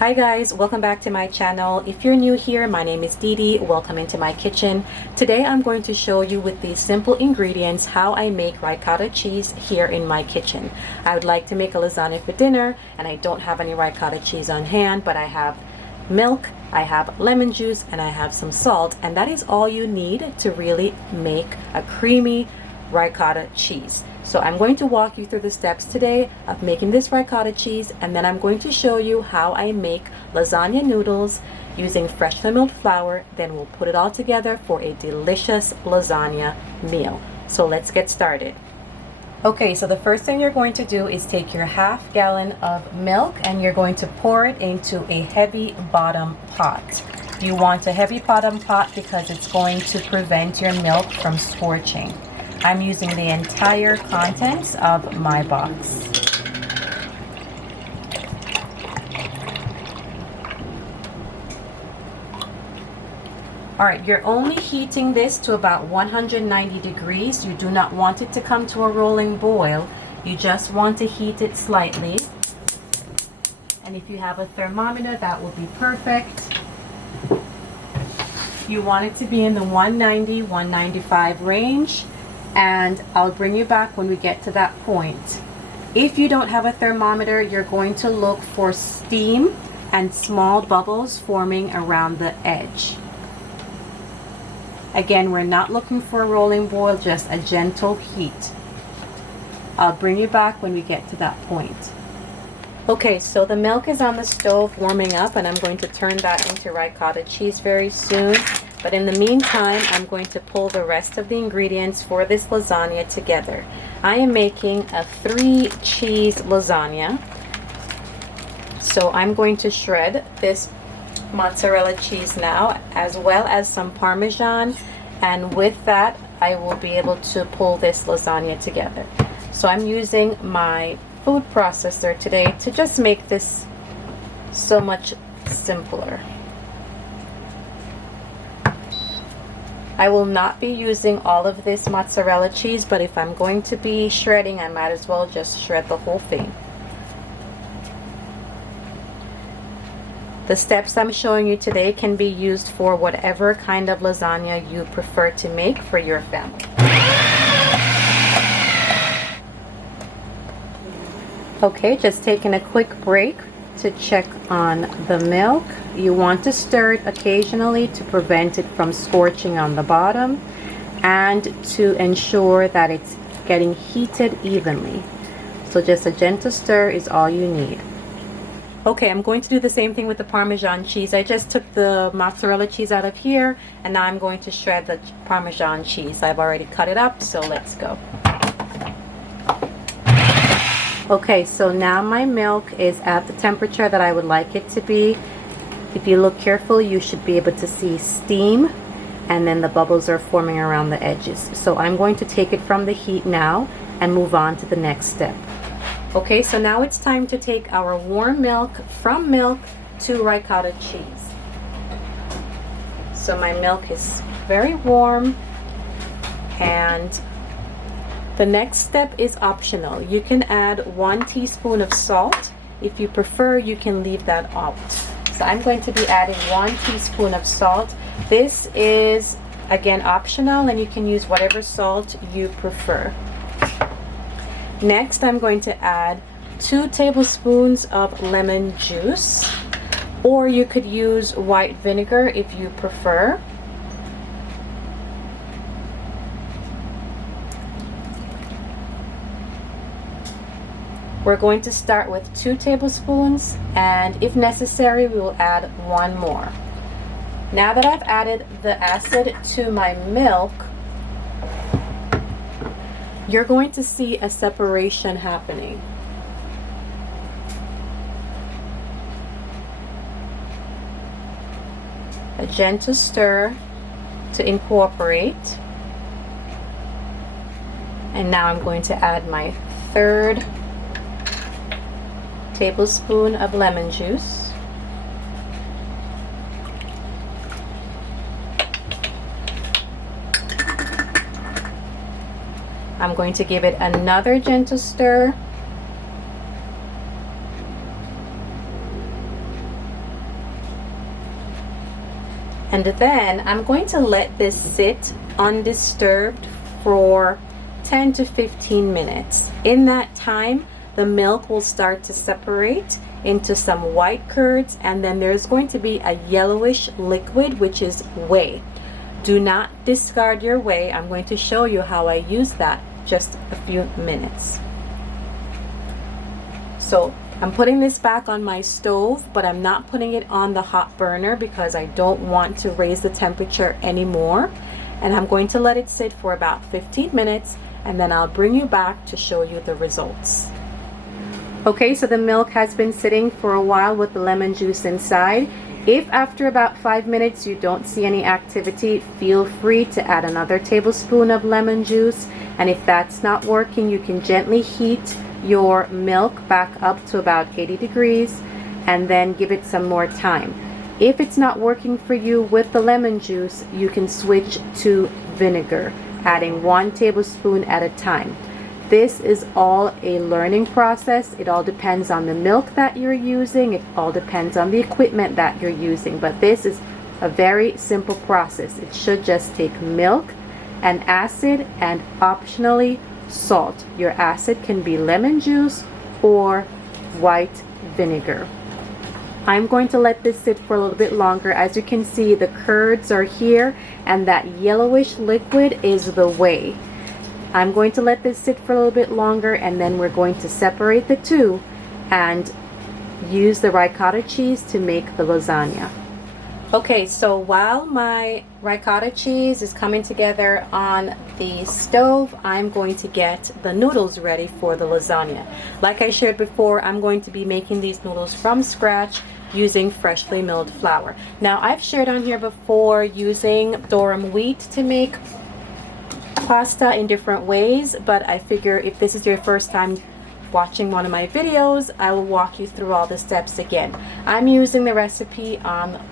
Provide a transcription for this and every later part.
Hi guys, welcome back to my channel. If you're new here, my name is Dee Dee. Welcome into my kitchen. Today I'm going to show you with these simple ingredients how I make ricotta cheese here in my kitchen. I would like to make a lasagna for dinner and I don't have any ricotta cheese on hand, but I have milk, I have lemon juice, and I have some salt, and that is all you need to really make a creamy ricotta cheese. So I'm going to walk you through the steps today of making this ricotta cheese, and then I'm going to show you how I make lasagna noodles using freshly milled flour. Then we'll put it all together for a delicious lasagna meal. So let's get started. Okay, so the first thing you're going to do is take your half gallon of milk and you're going to pour it into a heavy bottom pot. You want a heavy bottom pot because it's going to prevent your milk from scorching. I'm using the entire contents of my box. Alright, you're only heating this to about 190 degrees. You do not want it to come to a rolling boil. You just want to heat it slightly. And if you have a thermometer, that will be perfect. You want it to be in the 190, 195 range. And I'll bring you back when we get to that point. If you don't have a thermometer, you're going to look for steam and small bubbles forming around the edge. Again, we're not looking for a rolling boil, just a gentle heat. I'll bring you back when we get to that point. Okay, so the milk is on the stove warming up, and I'm going to turn that into ricotta cheese very soon. But in the meantime, I'm going to pull the rest of the ingredients for this lasagna together. I am making a 3-cheese lasagna. So I'm going to shred this mozzarella cheese now, as well as some Parmesan. And with that, I will be able to pull this lasagna together. So I'm using my food processor today to just make this so much simpler. I will not be using all of this mozzarella cheese, but if I'm going to be shredding, I might as well just shred the whole thing. The steps I'm showing you today can be used for whatever kind of lasagna you prefer to make for your family. Okay, just taking a quick break to check on the milk. You want to stir it occasionally to prevent it from scorching on the bottom and to ensure that it's getting heated evenly. So just a gentle stir is all you need. Okay, I'm going to do the same thing with the Parmesan cheese. I just took the mozzarella cheese out of here and now I'm going to shred the Parmesan cheese. I've already cut it up, so let's go. Okay, so now my milk is at the temperature that I would like it to be. If you look carefully, you should be able to see steam, and then the bubbles are forming around the edges. So I'm going to take it from the heat now and move on to the next step. Okay, so now it's time to take our warm milk from milk to ricotta cheese. So my milk is very warm, and the next step is optional. You can add 1 teaspoon of salt. If you prefer, you can leave that out. So I'm going to be adding 1 teaspoon of salt. This is, again, optional, and you can use whatever salt you prefer. Next, I'm going to add 2 tablespoons of lemon juice, or you could use white vinegar if you prefer. We're going to start with 2 tablespoons, and if necessary, we will add 1 more. Now that I've added the acid to my milk, you're going to see a separation happening. A gentle stir to incorporate. And now I'm going to add my 3rd tablespoon of lemon juice. I'm going to give it another gentle stir. And then I'm going to let this sit undisturbed for 10 to 15 minutes. In that time, the milk will start to separate into some white curds, and then there's going to be a yellowish liquid, which is whey. Do not discard your whey. I'm going to show you how I use that just a few minutes. So I'm putting this back on my stove, but I'm not putting it on the hot burner because I don't want to raise the temperature anymore. And I'm going to let it sit for about 15 minutes, and then I'll bring you back to show you the results. Okay, so the milk has been sitting for a while with the lemon juice inside. If after about 5 minutes you don't see any activity, feel free to add another tablespoon of lemon juice. And if that's not working, you can gently heat your milk back up to about 80 degrees and then give it some more time. If it's not working for you with the lemon juice, you can switch to vinegar, adding 1 tablespoon at a time. This is all a learning process. It all depends on the milk that you're using. It all depends on the equipment that you're using. But this is a very simple process. It should just take milk and acid and optionally salt. Your acid can be lemon juice or white vinegar. I'm going to let this sit for a little bit longer. As you can see, the curds are here and that yellowish liquid is the whey. I'm going to let this sit for a little bit longer, and then we're going to separate the two and use the ricotta cheese to make the lasagna. Okay, so while my ricotta cheese is coming together on the stove, I'm going to get the noodles ready for the lasagna. Like I shared before, I'm going to be making these noodles from scratch using freshly milled flour. Now, I've shared on here before using durum wheat to make pasta in different ways, but I figure if this is your first time watching one of my videos, I will walk you through all the steps again. I'm using the recipe on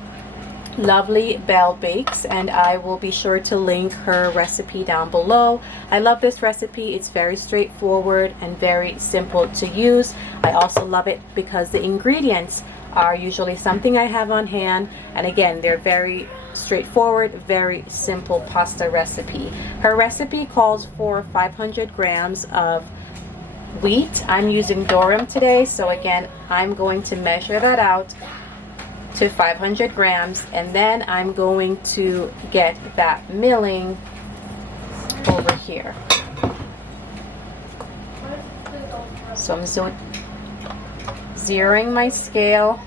Lovely Belle Bakes, and I will be sure to link her recipe down below. I love this recipe. It's very straightforward and very simple to use. I also love it because the ingredients are usually something I have on hand, and again, they're very straightforward, very simple pasta recipe. Her recipe calls for 500 grams of wheat. I'm using durum today, so again, I'm going to measure that out to 500 grams, and then I'm going to get that milling over here. So I'm zeroing my scale,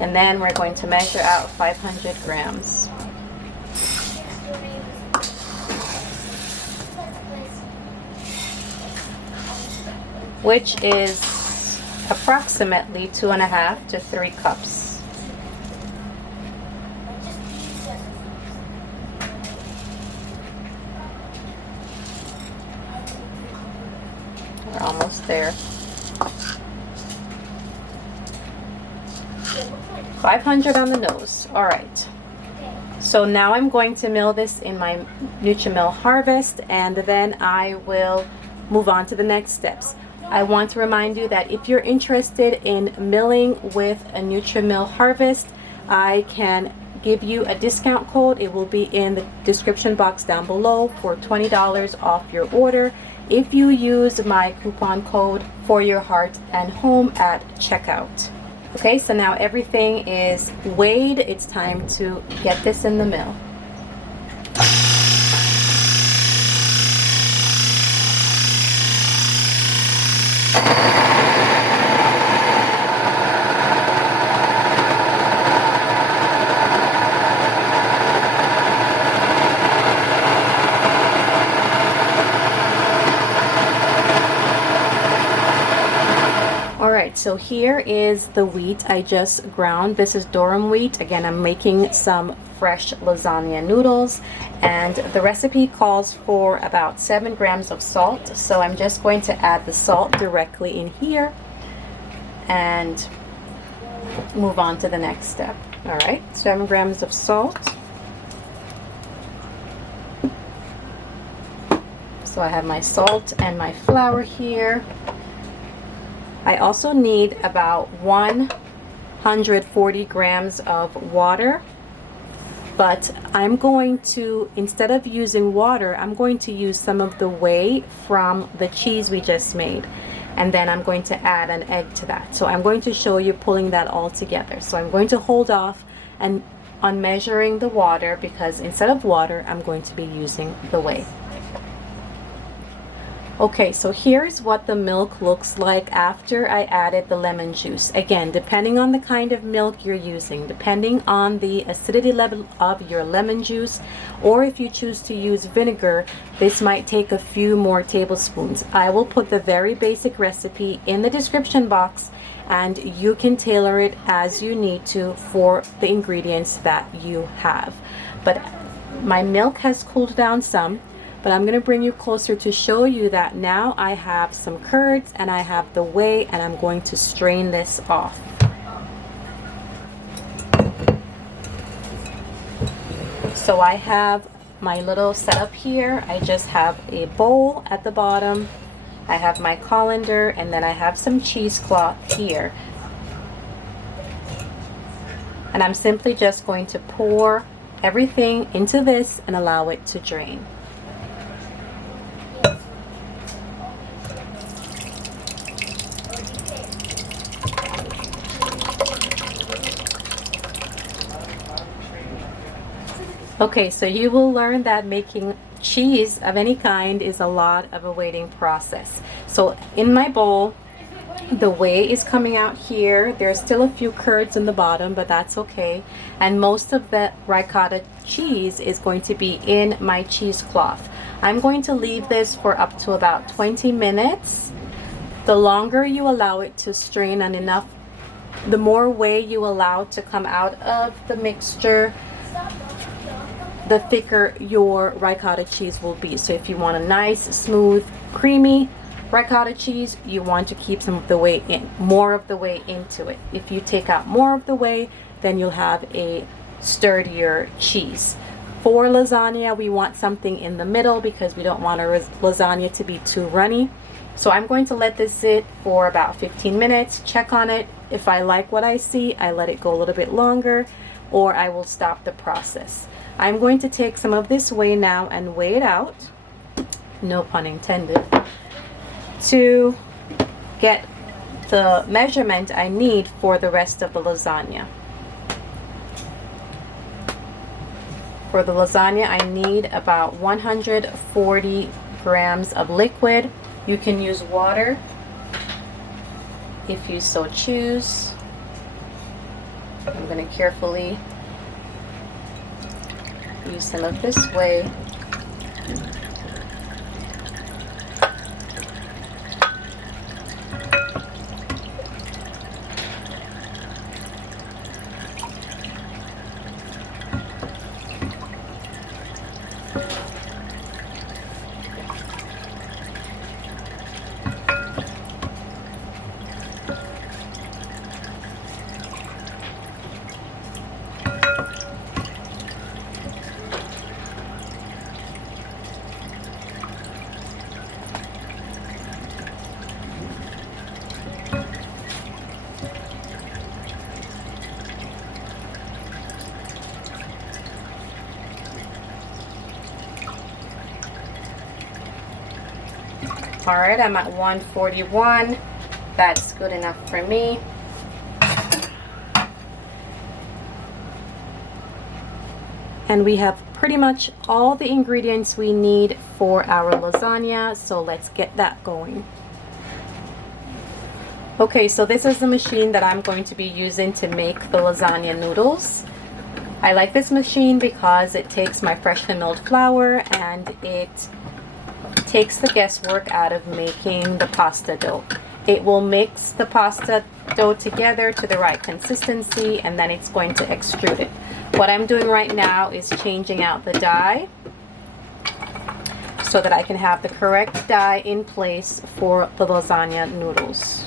and then we're going to measure out 500 grams. Which is approximately 2.5 to 3 cups. We're almost there. 500 on the nose. All right. So now I'm going to mill this in my Nutri-Mill Harvest, and then I will move on to the next steps. I want to remind you that if you're interested in milling with a Nutri-Mill Harvest, I can give you a discount code. It will be in the description box down below for $20 off your order if you use my coupon code For Your Heart and Home at checkout. Okay, so now everything is weighed. It's time to get this in the mill. Alright, so here is the wheat I just ground. This is durum wheat. Again, I'm making some fresh lasagna noodles, and the recipe calls for about 7 grams of salt. So I'm just going to add the salt directly in here and move on to the next step. Alright, 7 grams of salt. So I have my salt and my flour here. I also need about 1 140 grams of water. But I'm going to, instead of using water, I'm going to use some of the whey from the cheese we just made. And then I'm going to add an egg to that. So I'm going to show you pulling that all together. So I'm going to hold off and on measuring the water, because instead of water, I'm going to be using the whey. Okay, so here's what the milk looks like after I added the lemon juice. Again, depending on the kind of milk you're using, depending on the acidity level of your lemon juice, or if you choose to use vinegar, this might take a few more tablespoons. I will put the very basic recipe in the description box, and you can tailor it as you need to for the ingredients that you have. But my milk has cooled down some. But I'm going to bring you closer to show you that now I have some curds and I have the whey, and I'm going to strain this off. So I have my little setup here. I just have a bowl at the bottom. I have my colander, and then I have some cheesecloth here. And I'm simply just going to pour everything into this and allow it to drain. Okay, so you will learn that making cheese of any kind is a lot of a waiting process. So in my bowl, the whey is coming out here. There's still a few curds in the bottom, but that's okay. And most of the ricotta cheese is going to be in my cheesecloth. I'm going to leave this for up to about 20 minutes. The longer you allow it to strain and enough, the more whey you allow to come out of the mixture, the thicker your ricotta cheese will be. So if you want a nice, smooth, creamy ricotta cheese, you want to keep some of the whey in, more of the whey into it. If you take out more of the whey, then you'll have a sturdier cheese. For lasagna, we want something in the middle because we don't want our lasagna to be too runny. So I'm going to let this sit for about 15 minutes, check on it. If I like what I see, I let it go a little bit longer, or I will stop the process. I'm going to take some of this whey now and weigh it out, no pun intended, to get the measurement I need for the rest of the lasagna. For the lasagna, I need about 140 grams of liquid. You can use water if you so choose. I'm going to carefully use some of this whey. All right, I'm at 141. That's good enough for me. And we have pretty much all the ingredients we need for our lasagna, so let's get that going. Okay, so this is the machine that I'm going to be using to make the lasagna noodles. I like this machine because it takes my freshly milled flour and it takes the guesswork out of making the pasta dough. It will mix the pasta dough together to the right consistency, and then it's going to extrude it. What I'm doing right now is changing out the dye so that I can have the correct dye in place for the lasagna noodles.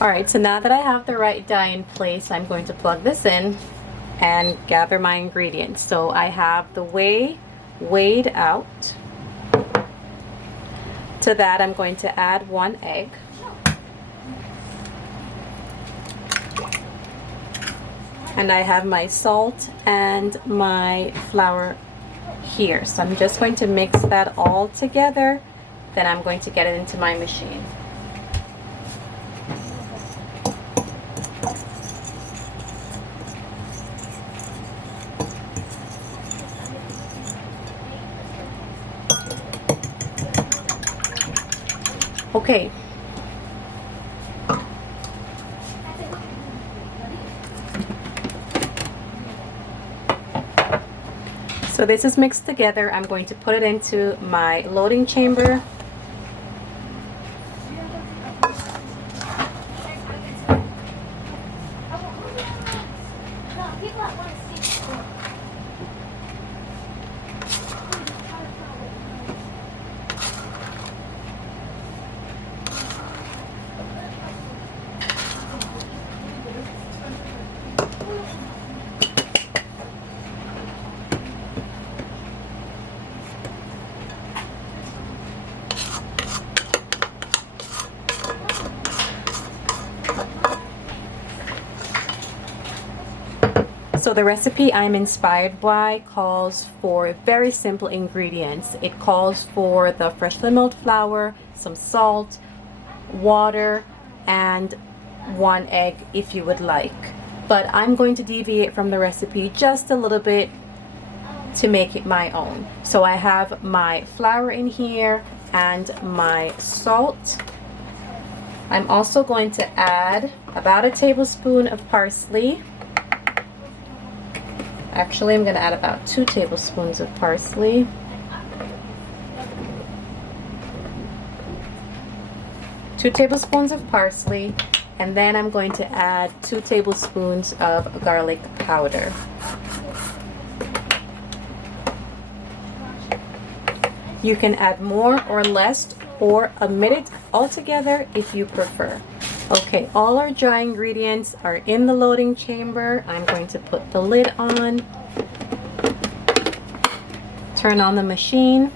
Alright, so now that I have the right die in place, I'm going to plug this in and gather my ingredients. So I have the whey weighed out. To that, I'm going to add 1 egg. And I have my salt and my flour here. So I'm just going to mix that all together. Then I'm going to get it into my machine. Okay. So this is mixed together. I'm going to put it into my loading chamber. So the recipe I'm inspired by calls for very simple ingredients. It calls for the freshly milled flour, some salt, water, and 1 egg if you would like. But I'm going to deviate from the recipe just a little bit to make it my own. So I have my flour in here and my salt. I'm also going to add about a tablespoon of parsley. Actually, I'm going to add about 2 tablespoons of parsley. Two tablespoons of parsley, and then I'm going to add 2 tablespoons of garlic powder. You can add more or less or omit it altogether if you prefer. Okay, all our dry ingredients are in the loading chamber. I'm going to put the lid on, turn on the machine,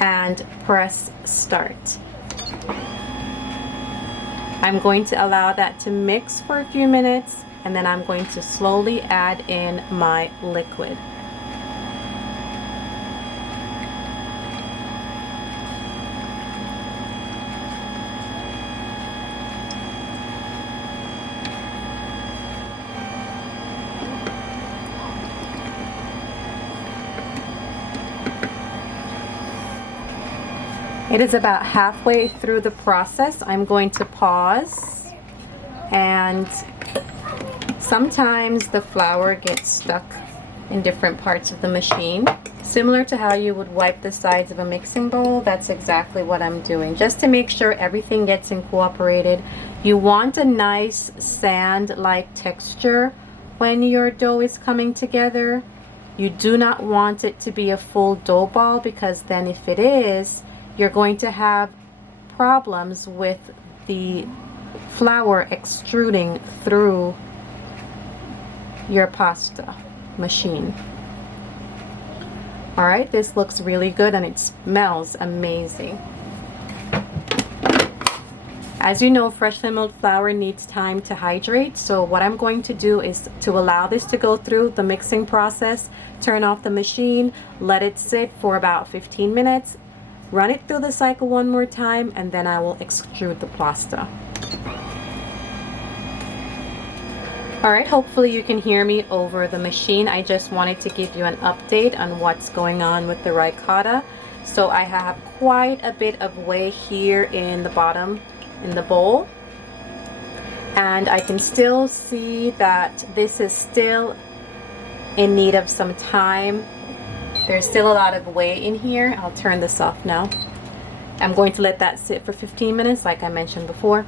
and press start. I'm going to allow that to mix for a few minutes, and then I'm going to slowly add in my liquid. It is about halfway through the process. I'm going to pause, and sometimes the flour gets stuck in different parts of the machine. Similar to how you would wipe the sides of a mixing bowl, that's exactly what I'm doing, just to make sure everything gets incorporated. You want a nice sand-like texture when your dough is coming together. You do not want it to be a full dough ball, because then if it is, you're going to have problems with the flour extruding through your pasta machine. All right, this looks really good and it smells amazing. As you know, freshly milled flour needs time to hydrate, so what I'm going to do is to allow this to go through the mixing process, turn off the machine, let it sit for about 15 minutes, run it through the cycle one more time, and then I will extrude the pasta. Alright, hopefully you can hear me over the machine. I just wanted to give you an update on what's going on with the ricotta. So I have quite a bit of whey here in the bottom, in the bowl. And I can still see that this is still in need of some time. There's still a lot of whey in here. I'll turn this off now. I'm going to let that sit for 15 minutes like I mentioned before.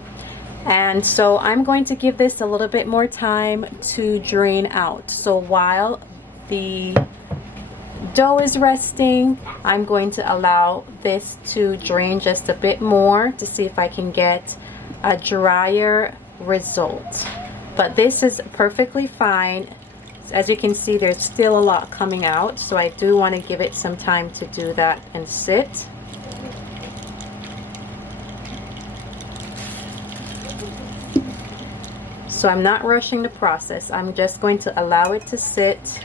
And so I'm going to give this a little bit more time to drain out. So while the dough is resting, I'm going to allow this to drain just a bit more to see if I can get a drier result. But this is perfectly fine. As you can see, there's still a lot coming out, so I do want to give it some time to do that and sit. So I'm not rushing the process. I'm just going to allow it to sit.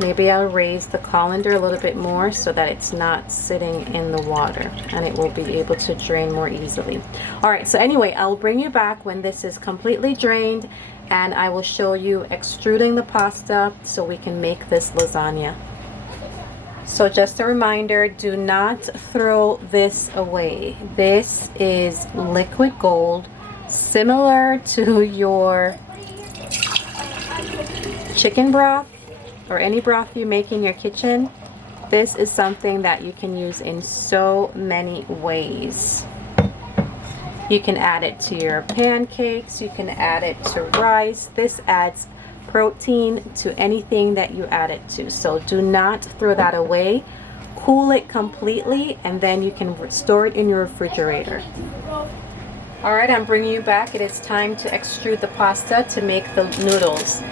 Maybe I'll raise the colander a little bit more so that it's not sitting in the water and it will be able to drain more easily. All right, so anyway, I'll bring you back when this is completely drained, and I will show you extruding the pasta so we can make this lasagna. So just a reminder, do not throw this away. This is liquid gold, similar to your chicken broth or any broth you make in your kitchen. This is something that you can use in so many ways. You can add it to your pancakes, you can add it to rice. This adds protein to anything that you add it to. So do not throw that away. Cool it completely, and then you can store it in your refrigerator. All right, I'm bringing you back. It is time to extrude the pasta to make the noodles.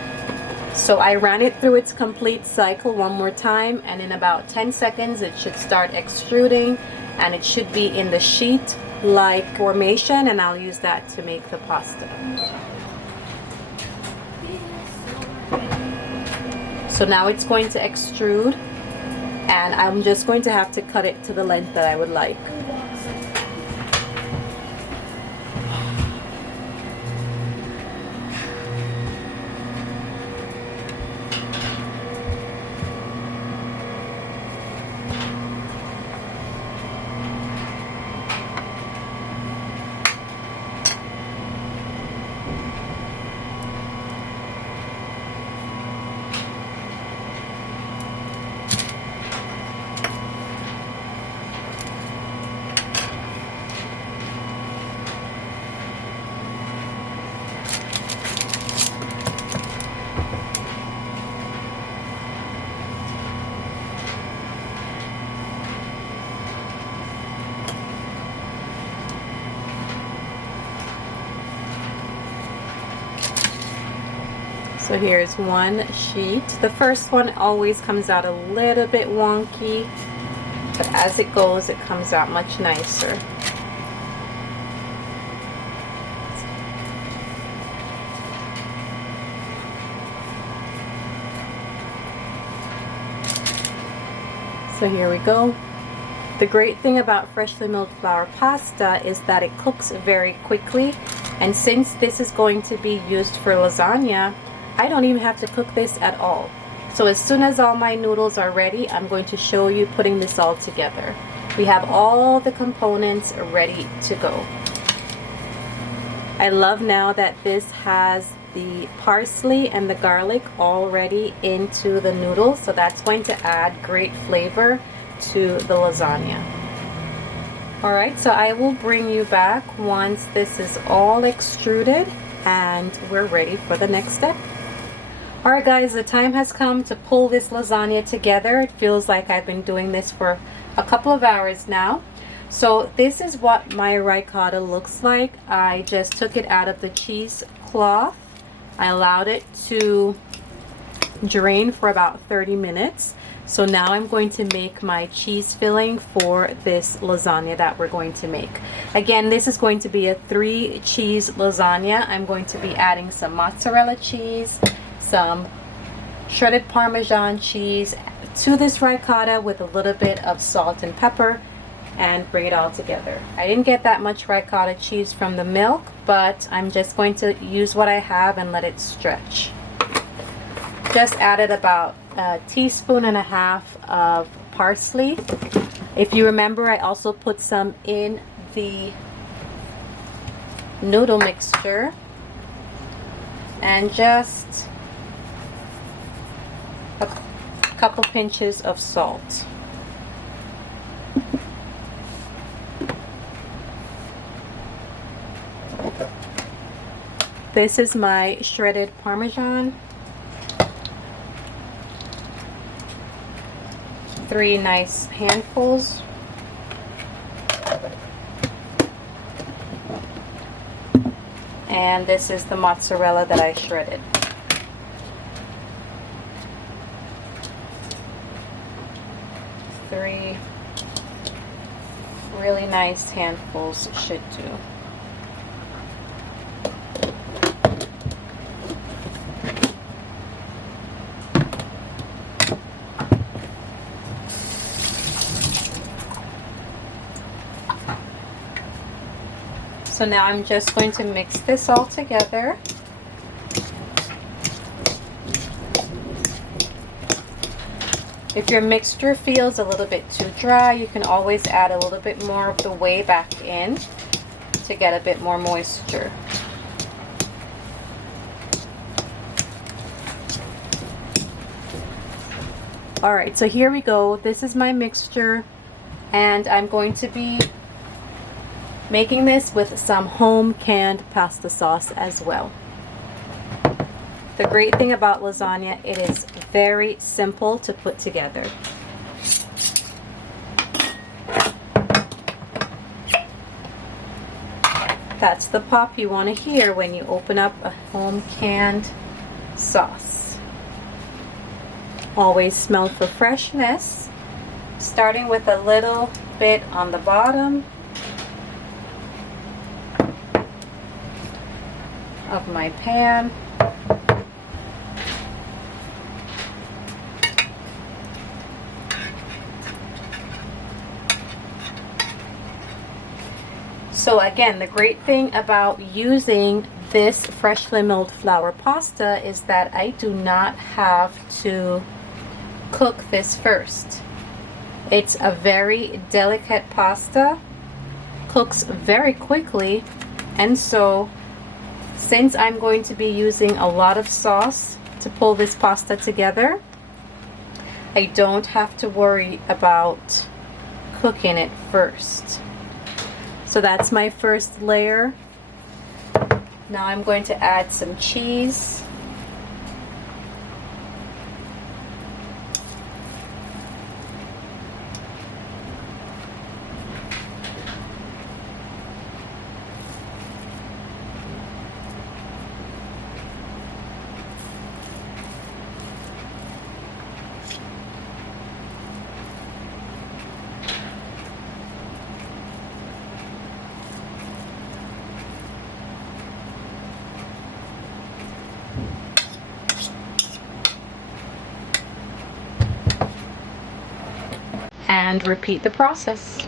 So I ran it through its complete cycle one more time, and in about 10 seconds it should start extruding, and it should be in the sheet-like formation, and I'll use that to make the pasta. So now it's going to extrude, and I'm just going to have to cut it to the length that I would like. So here's one sheet. The first one always comes out a little bit wonky, but as it goes, it comes out much nicer. So here we go. The great thing about freshly milled flour pasta is that it cooks very quickly, and since this is going to be used for lasagna, I don't even have to cook this at all. So as soon as all my noodles are ready, I'm going to show you putting this all together. We have all the components ready to go. I love now that this has the parsley and the garlic already into the noodles, so that's going to add great flavor to the lasagna. All right, so I will bring you back once this is all extruded and we're ready for the next step. All right guys, the time has come to pull this lasagna together. It feels like I've been doing this for a couple of hours now. So this is what my ricotta looks like. I just took it out of the cheesecloth. I allowed it to drain for about 30 minutes. So now I'm going to make my cheese filling for this lasagna that we're going to make. Again, this is going to be a 3 cheese lasagna. I'm going to be adding some mozzarella cheese, some shredded Parmesan cheese to this ricotta with a little bit of salt and pepper, and bring it all together. I didn't get that much ricotta cheese from the milk, but I'm just going to use what I have and let it stretch. Just added about 1.5 teaspoons of parsley. If you remember, I also put some in the noodle mixture, and just a couple pinches of salt. This is my shredded Parmesan. 3 nice handfuls. And this is the mozzarella that I shredded. Three really nice handfuls should do. So now I'm just going to mix this all together. If your mixture feels a little bit too dry, you can always add a little bit more of the whey back in to get a bit more moisture. Alright, so here we go. This is my mixture, and I'm going to be making this with some home canned pasta sauce as well. The great thing about lasagna, it is very simple to put together. That's the pop you want to hear when you open up a home canned sauce. Always smell for freshness, starting with a little bit on the bottom of my pan. So again, the great thing about using this freshly milled flour pasta is that I do not have to cook this first. It's a very delicate pasta, cooks very quickly, and so since I'm going to be using a lot of sauce to pull this pasta together, I don't have to worry about cooking it first. So that's my first layer. Now I'm going to add some cheese. And repeat the process.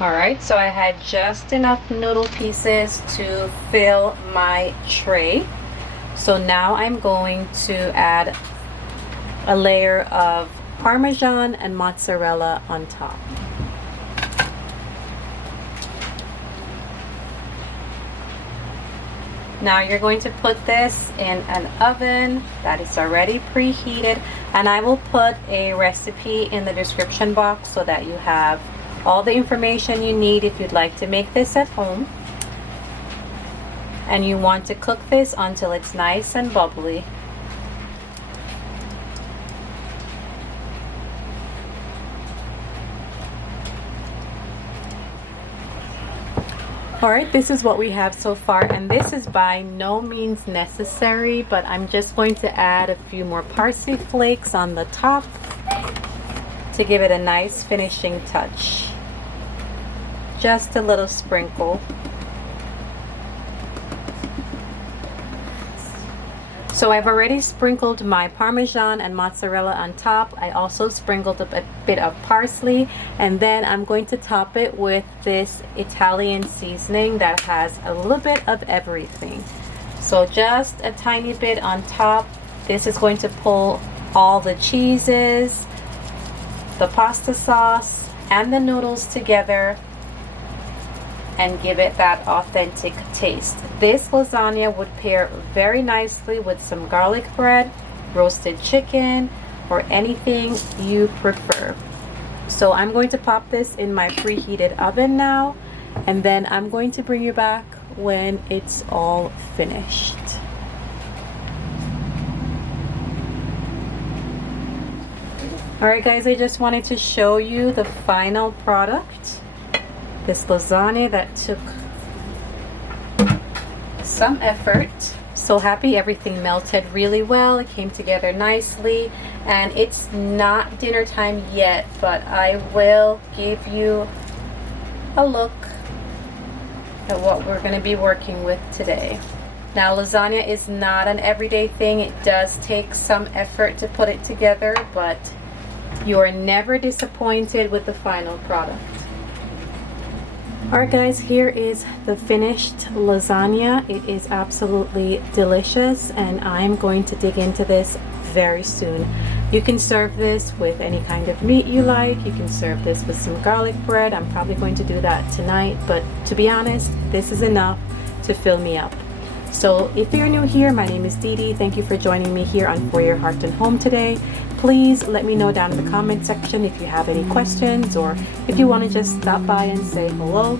Alright, so I had just enough noodle pieces to fill my tray. So now I'm going to add a layer of Parmesan and mozzarella on top. Now you're going to put this in an oven that is already preheated, and I will put a recipe in the description box so that you have all the information you need if you'd like to make this at home. And you want to cook this until it's nice and bubbly. Alright, this is what we have so far, and this is by no means necessary, but I'm just going to add a few more parsley flakes on the top to give it a nice finishing touch. Just a little sprinkle. So I've already sprinkled my Parmesan and mozzarella on top. I also sprinkled a bit of parsley, and then I'm going to top it with this Italian seasoning that has a little bit of everything. So just a tiny bit on top. This is going to pull all the cheeses, the pasta sauce, and the noodles together and give it that authentic taste. This lasagna would pair very nicely with some garlic bread, roasted chicken, or anything you prefer. So I'm going to pop this in my preheated oven now, and then I'm going to bring you back when it's all finished. Alright guys, I just wanted to show you the final product. This lasagna that took some effort. So happy everything melted really well. It came together nicely, and it's not dinner time yet, but I will give you a look at what we're going to be working with today. Now, lasagna is not an everyday thing. It does take some effort to put it together, but you are never disappointed with the final product. Alright guys, here is the finished lasagna. It is absolutely delicious, and I'm going to dig into this very soon. You can serve this with any kind of meat you like. You can serve this with some garlic bread. I'm probably going to do that tonight, but to be honest, this is enough to fill me up. So if you're new here, my name is Dee. Thank you for joining me here on For Your Heart and Home today. Please let me know down in the comment section if you have any questions, or if you want to just stop by and say hello.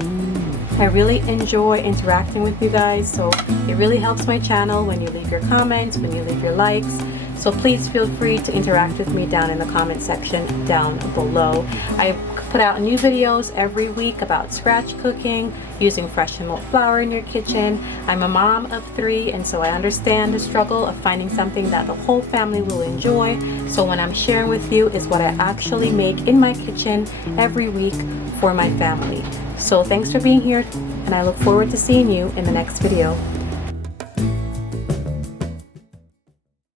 I really enjoy interacting with you guys, so it really helps my channel when you leave your comments, when you leave your likes. So please feel free to interact with me down in the comment section down below. I put out new videos every week about scratch cooking, using fresh and malt flour in your kitchen. I'm a mom of 3, and so I understand the struggle of finding something that the whole family will enjoy. So what I'm sharing with you is what I actually make in my kitchen every week for my family. So thanks for being here, and I look forward to seeing you in the next video.